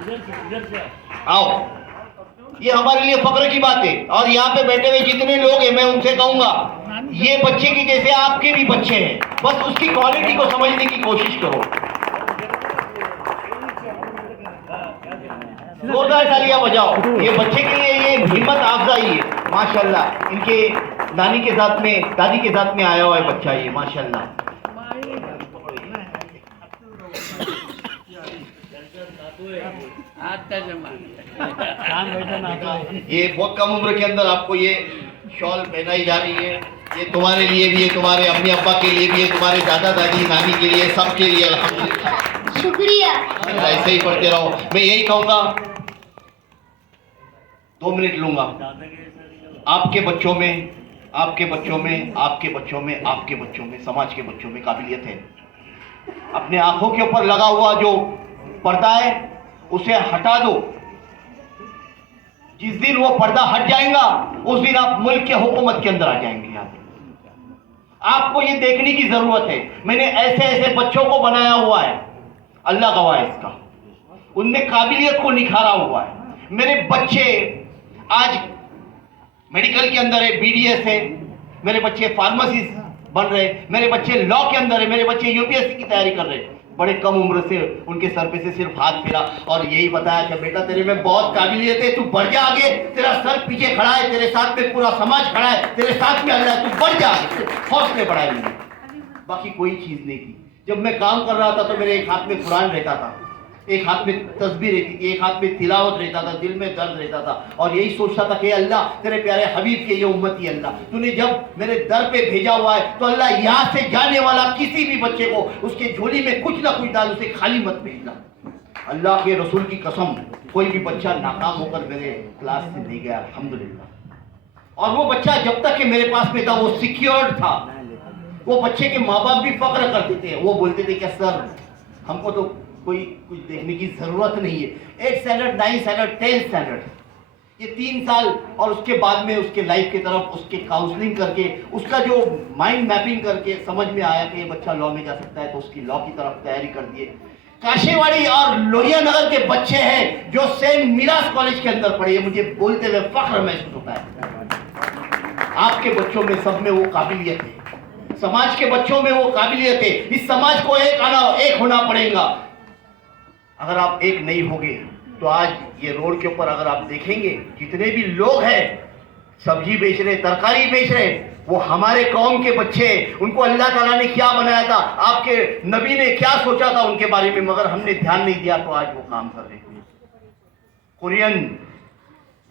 आओ, ये हमारे लिए फख्र की बात है। और यहाँ पे बैठे हुए जितने लोग हैं मैं उनसे कहूंगा, ये बच्चे की जैसे आपके भी बच्चे हैं, बस उसकी क्वालिटी को समझने की कोशिश करो। जोरदार तालियां बजाओ ये बच्चे के लिए, ये हिम्मत अफजाई है माशाल्लाह। इनके नानी के साथ में, दादी के साथ में आया हुआ है बच्चा ये माशाल्लाह। ये बहुत कम उम्र के अंदर आपको ये शॉल पहनाई जा रही है। ये तुम्हारे लिए भी है, तुम्हारे अम्मी अब्बा के लिए भी है, तुम्हारे दादा दादी नानी के लिए, सबके लिए अल्हम्दुलिल्लाह। शुक्रिया। ऐसे ही पढ़ते रहो। मैं यही कहूँगा, 2 मिनट लूंगा। आपके बच्चों में, आपके बच्चों में, आपके बच्चों में, आपके बच्चों में, समाज के बच्चों में काबिलियत है। अपने आंखों के ऊपर लगा हुआ जो पर्दा है उसे हटा दो। जिस दिन वो पर्दा हट जाएगा उस दिन आप मुल्क के हुकूमत के अंदर आ जाएंगे। आपको ये देखने की जरूरत है। मैंने ऐसे ऐसे बच्चों को बनाया हुआ है, अल्लाह गवाह है इसका, उनमें काबिलियत को निखारा हुआ है। मेरे बच्चे आज मेडिकल के अंदर है, बीडीएस है, मेरे बच्चे फार्मेसिस्ट बन रहे, मेरे बच्चे लॉ के अंदर है, मेरे बच्चे यूपीएससी की तैयारी कर रहे। बड़े कम उम्र से उनके सर पे से सिर्फ हाथ फिरा और यही बताया कि बेटा तेरे में बहुत काबिलियत है, तू बढ़ जा आगे, तेरा सर पीछे खड़ा है, तेरे साथ में पूरा समाज खड़ा है, तेरे साथ में अल्लाह, तू बढ़ जा आगे। हौसले बढ़ाए मैंने, बाकी कोई चीज नहीं थी। जब मैं काम कर रहा था तो मेरे एक हाथ में कुरान रहता था, एक हाथ में तस्बीह रहती थी, एक हाथ में तिलावत रहता था, दिल में दर्द रहता था और यही सोचता था कि अल्लाह तेरे प्यारे हबीब के ये उम्मती अल्लाह, तूने जब मेरे दर पे भेजा हुआ है तो अल्लाह यहाँ से जाने वाला किसी भी बच्चे को उसके झोली में कुछ ना कुछ डाल, उसे खाली मत भेजना। अल्लाह के रसूल की कसम, कोई भी बच्चा नाकाम होकर मेरे क्लास से नहीं गया अल्हम्दुलिल्लाह। और वो बच्चा जब तक कि मेरे पास में था वो सिक्योर्ड था। वो बच्चे के माँ बाप भी फख्र करते थे, वो बोलते थे कि सर हमको तो कोई कुछ देखने की जरूरत नहीं है। 8th standard, 9th standard, 10th standard, ये 3 साल और उसके बाद में उसके लाइफ की तरफ उसके काउंसलिंग करके उसका जो माइंड मैपिंग करके समझ में आया कि ये बच्चा लॉ में जा सकता है तो उसकी लॉ की तरफ तैयारी कर दिए। काशीवाड़ी और लोहिया नगर के बच्चे हैं जो सेंट मीरास कॉलेज के अंदर पढ़े, मुझे बोलते हुए फख्र महसूस होता है। आपके बच्चों में सब में वो काबिलियत है, समाज के बच्चों में वो काबिलियत है। इस समाज को एक होना पड़ेगा। अगर आप एक नहीं होगे तो आज ये रोड के ऊपर अगर आप देखेंगे जितने भी लोग हैं सब्जी बेच रहे, तरकारी बेच रहे, वो हमारे कौम के बच्चे। उनको अल्लाह ताला ने क्या बनाया था, आपके नबी ने क्या सोचा था उनके बारे में, मगर हमने ध्यान नहीं दिया तो आज वो काम कर रहे हैं। कुरियन,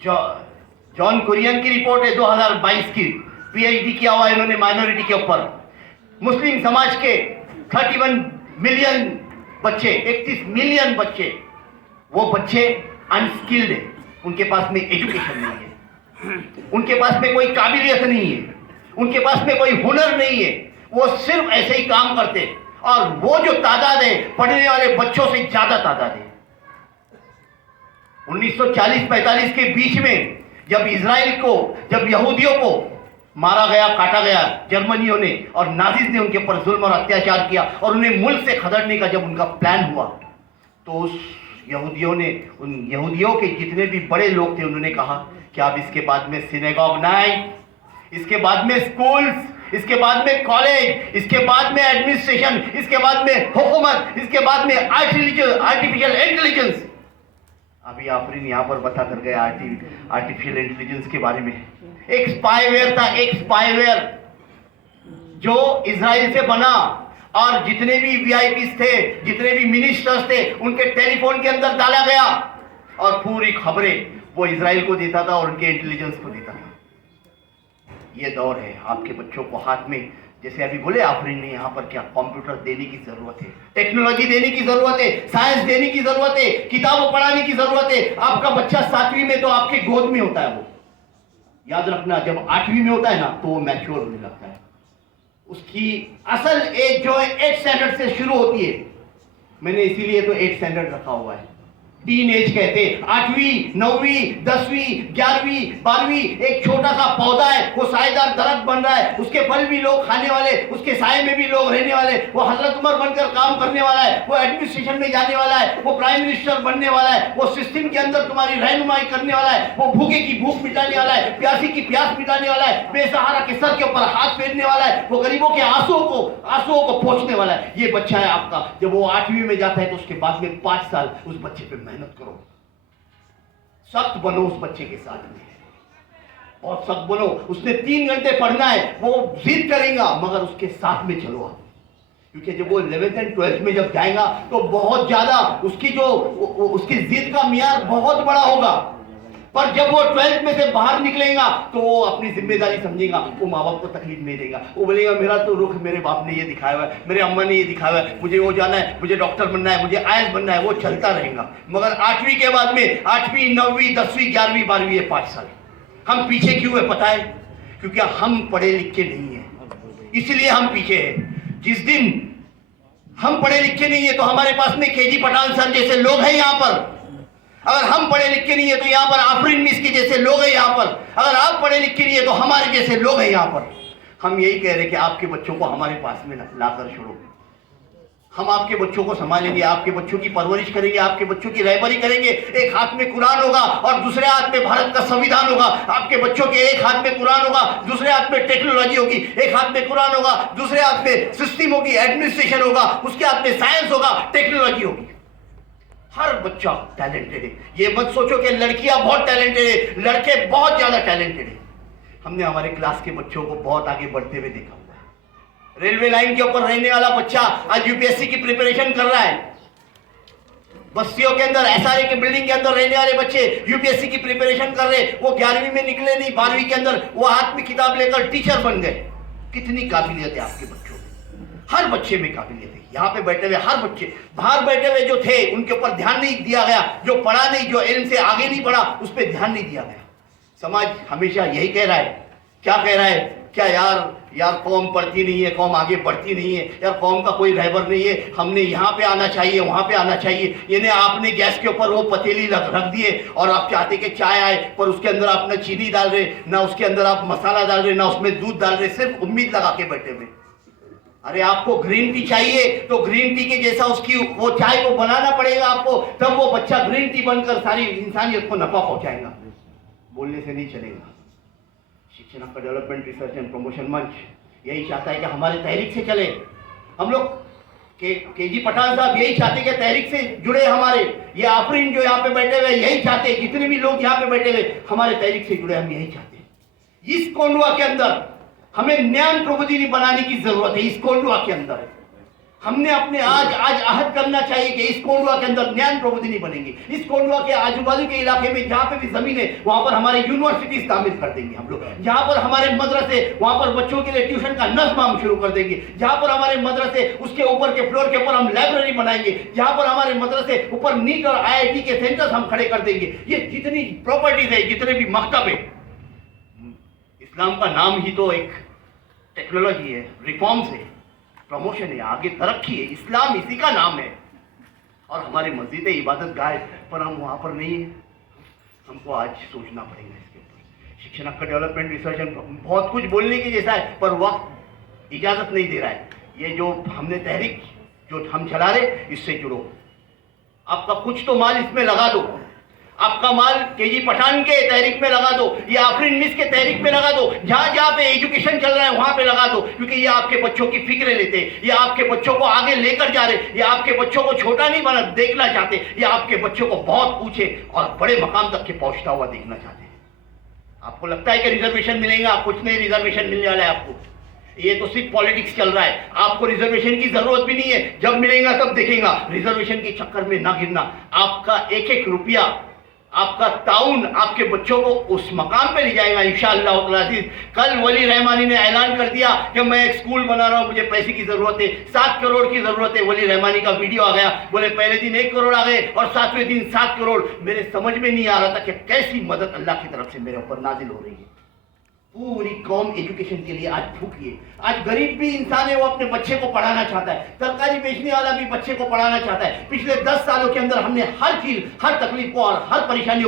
जॉन कुरियन की रिपोर्ट है 2022 की, पीएचडी किया हुआ है इन्होंने माइनॉरिटी के ऊपर। मुस्लिम समाज के 31 मिलियन बच्चे, 31 मिलियन बच्चे, वो बच्चे अनस्किल्ड है, उनके पास में एजुकेशन नहीं है, उनके पास में कोई काबिलियत नहीं है, उनके पास में कोई हुनर नहीं है, वो सिर्फ ऐसे ही काम करते। और वो जो तादाद है पढ़ने वाले बच्चों से ज्यादा तादाद है। 1940-45 के बीच में जब इजराइल को, जब यहूदियों को मारा गया, काटा गया जर्मनियों ने और नाजिस ने उनके ऊपर जुल्म और अत्याचार किया और उन्हें मुल्क से खदेड़ने का जब उनका प्लान हुआ तो उस यहूदियों ने, उन यहूदियों के जितने भी बड़े लोग थे उन्होंने कहा कि अब इसके बाद में सिनेगॉग नहीं, इसके बाद में स्कूल्स, इसके बाद में कॉलेज, इसके बाद में एडमिनिस्ट्रेशन, इसके बाद में हुकूमत, इसके बाद में आर्टिफिशियल इंटेलिजेंस। अभी आफरीन यहाँ पर बता कर गया आर्टिफिशियल इंटेलिजेंस के बारे में। एक स्पाईवेयर था, एक स्पाईवेयर जो इजराइल से बना और जितने भी वीआईपीस थे, जितने भी मिनिस्टर्स थे, उनके टेलीफोन के अंदर डाला गया और पूरी खबरें वो इजराइल को देता था और उनके इंटेलिजेंस को देता था। ये दौर है। आपके बच्चों को हाथ में, जैसे अभी बोले आफरीन ने यहाँ पर, क्या कंप्यूटर देने की जरूरत है, टेक्नोलॉजी देने की जरूरत है, साइंस देने की जरूरत है, किताबें पढ़ाने की जरूरत है। आपका बच्चा 7वीं में तो आपके गोद में होता है, वो याद रखना, जब 8वीं में होता है ना तो वो मैच्योर होने लगता है। उसकी असल एज जो है 8th स्टैंडर्ड से शुरू होती है। मैंने इसीलिए तो 8th स्टैंडर्ड रखा हुआ है। टीन एज कहते, 8वीं 9वीं 10वीं 11वीं 12वीं, एक छोटा सा पौधा है, वो सायेदार दरख्त बन रहा है, उसके फल भी लोग खाने वाले, उसके साये में भी लोग रहने वाले, वो हजरत उमर बनकर काम करने वाला है, वो एडमिनिस्ट्रेशन में जाने वाला है, वो प्राइम मिनिस्टर बनने वाला है, वो सिस्टम के अंदर तुम्हारी रहनुमाई करने वाला है, वो भूखे की भूख मिटाने वाला है, प्यासी की प्यास मिटाने वाला है, बेसहारा के सर के ऊपर हाथ फेरने वाला है, वो गरीबों के आंसुओं को पोंछने वाला है। ये बच्चा है आपका। जब वो 8वीं में जाता है तो उसके बाद में 5 साल उस बच्चे पे मेहनत करो, सख्त बनो उस बच्चे के साथ में, बहुत सख्त बनो। उसने 3 घंटे पढ़ना है, वो जिद करेगा, मगर उसके साथ में चलो आप, क्योंकि जब वो 11th एंड 12th में जब जाएगा तो बहुत ज्यादा उसकी जिद का मियार बहुत बड़ा होगा। पर जब वो 12th में से बाहर निकलेगा तो वो अपनी जिम्मेदारी समझेगा, वो माँ बाप को तकलीफ नहीं देगा, वो बोलेगा मेरा तो रुख मेरे बाप ने ये दिखाया हुआ है, मेरे अम्मा ने ये दिखाया हुआ है, मुझे वो जाना है, मुझे डॉक्टर बनना है, मुझे आईएएस बनना है, वो चलता रहेगा। मगर 8वीं के बाद में 8वीं 9वीं 10वीं 11वीं 12वीं ये 5 साल हम पीछे क्यों है पता है? क्योंकि हम पढ़े लिखे नहीं है, इसलिए हम पीछे है। जिस दिन हम पढ़े लिखे नहीं है तो हमारे पास में केजी पठान सर जैसे लोग हैं यहाँ पर, अगर हम पढ़े लिखे नहीं है तो यहाँ पर आफरीन मिस के जैसे लोग हैं यहाँ पर, अगर आप पढ़े लिखे नहीं है तो हमारे जैसे लोग हैं यहाँ पर। हम यही कह रहे हैं कि आपके बच्चों को हमारे पास में लाकर छोड़ो, हम आपके बच्चों को संभालेंगे, आपके बच्चों की परवरिश करेंगे, आपके बच्चों की रहबरी करेंगे। एक हाथ में कुरान होगा और दूसरे हाथ में भारत का संविधान होगा। आपके बच्चों के एक हाथ में कुरान होगा, दूसरे हाथ में टेक्नोलॉजी होगी, एक हाथ में कुरान होगा, दूसरे हाथ में सिस्टम होगी, एडमिनिस्ट्रेशन होगा, उसके हाथ में साइंस होगा, टेक्नोलॉजी होगी। हर बच्चा टैलेंटेड है। ये मत सोचो कि लड़कियां बहुत टैलेंटेड है, लड़के बहुत ज्यादा टैलेंटेड है। हमने हमारे क्लास के बच्चों को बहुत आगे बढ़ते हुए देखा हुआ है। रेलवे लाइन के ऊपर रहने वाला बच्चा आज यूपीएससी की प्रिपरेशन कर रहा है। बस्तियों के अंदर एसआरए के बिल्डिंग के अंदर रहने वाले बच्चे यूपीएससी की प्रिपरेशन कर रहे, वो 11वीं में निकले नहीं, 12वीं के अंदर वो हाथ में किताब लेकर टीचर बन गए। कितनी काबिलियत है आपके बच्चों में, हर बच्चे में काबिलियत है। यहाँ पे बैठे हुए हर बच्चे, बाहर बैठे हुए जो थे उनके ऊपर ध्यान नहीं दिया गया, जो पढ़ा नहीं, जो इल्म से आगे नहीं बढ़ा, उस पर ध्यान नहीं दिया गया। समाज हमेशा यही कह रहा है, क्या कह रहा है? क्या यार कौम पढ़ती नहीं है, कौम आगे बढ़ती नहीं है, यार कौम का कोई रहबर नहीं है, हमने यहाँ पे आना चाहिए, वहाँ पे आना चाहिए। यानी आपने गैस के ऊपर वो पतीली रख दिए और आप चाहते कि चाय आए, पर उसके अंदर आप न चीनी डाल रहे, ना उसके अंदर आप मसाला डाल रहे, ना उसमें दूध डाल रहे, सिर्फ उम्मीद लगा के बैठे हुए। अरे आपको ग्रीन टी चाहिए तो ग्रीन टी के जैसा उसकी वो चाय को बनाना पड़ेगा आपको, तब वो बच्चा ग्रीन टी बनकर सारी इंसानियत को नफा पहुंचाएगा। बोलने से नहीं चलेगा। शिक्षण का डेवलपमेंट रिसर्च एंड प्रमोशन मंच यही चाहता है कि हमारे तहरीक से चले। हम लोग केजी पठान साहब यही चाहते कि तहरीक से जुड़े हमारे, ये आफरीन जो यहाँ पे बैठे हुए यही चाहते, जितने भी लोग यहाँ पे बैठे हुए हमारे तहरीक से जुड़े, हम यही चाहते हैं। इस कोंडवा के अंदर हमें ज्ञान प्रबोधिनी बनाने की जरूरत है। इस कोंडवा के अंदर हमने अपने आज अहद करना चाहिए कि इस कोंडवा के अंदर ज्ञान प्रबोधिनी बनेंगे। इस कोंडवा के आजू बाजू के इलाके में जहाँ पे भी जमीन है वहां पर हमारे यूनिवर्सिटीज तामीर कर देंगे हम लोग। जहाँ पर हमारे मदरसे, वहां पर बच्चों के लिए ट्यूशन का नज़्म हम शुरू कर देंगे। जहाँ पर हमारे मदरसे, उसके ऊपर के फ्लोर के ऊपर हम लाइब्रेरी बनाएंगे। जहाँ पर हमारे मदरसे ऊपर नीट और IIT के सेंटर्स हम खड़े कर देंगे। ये जितनी प्रॉपर्टीज है, जितने भी मकतब है, इस्लाम का नाम ही तो एक टेक्नोलॉजी है, रिफॉर्म्स है, प्रमोशन है, आगे तरक्की है। इस्लाम इसी का नाम है। और हमारी मस्जिद इबादत गाह पर हम वहाँ पर नहीं है। हमको आज सोचना पड़ेगा इसके ऊपर। शिक्षण का डेवलपमेंट रिसर्च एंड बहुत कुछ बोलने की जैसा है, पर वक्त इजाज़त नहीं दे रहा है। ये जो हमने तहरीक जो हम चला रहे, इससे जुड़ो। आपका कुछ तो माल इसमें लगा दो, आपका माल केजी पठान के तहरीक में लगा दो, या आफरीन मिस के तहरीक में लगा दो। जहां जहां पे एजुकेशन चल रहा है वहां पे लगा दो, क्योंकि ये आपके बच्चों की फिक्र लेते, ये आपके बच्चों को आगे लेकर जा रहे, ये आपके बच्चों को छोटा नहीं बना देखना चाहते, ये आपके बच्चों को बहुत ऊंचे और बड़े मकाम तक के पहुंचता हुआ देखना चाहते हैं। आपको लगता है कि रिजर्वेशन मिलेगा? कुछ नहीं रिजर्वेशन मिलने वाला है आपको। ये तो सिर्फ पॉलिटिक्स चल रहा है। आपको रिजर्वेशन की जरूरत भी नहीं है, जब मिलेगा तब देखेगा। रिजर्वेशन के चक्कर में ना गिरना। आपका एक एक रुपया, आपका ताउन आपके बच्चों को उस मकाम पे ले जाएगा इंशाअल्लाह अज़ीज़। कल वली रहमानी ने ऐलान कर दिया कि मैं एक स्कूल बना रहा हूं, मुझे पैसे की जरूरत है, 7 करोड़ की जरूरत है। वली रहमानी का वीडियो आ गया, बोले पहले दिन 1 करोड़ आ गए और 7वें दिन 7 करोड़। मेरे समझ में नहीं आ रहा था कि कैसी मदद अल्लाह की तरफ से मेरे ऊपर नाजिल हो रही है। पूरी कौम एजुकेशन के लिए आज भूखी है। आज गरीब भी इंसान है, वो अपने बच्चे को पढ़ाना चाहता है। तरकारी बेचने वाला भी बच्चे को पढ़ाना चाहता है। पिछले 10 सालों के अंदर हमने हर चीज, हर तकलीफ को और हर परेशानियों को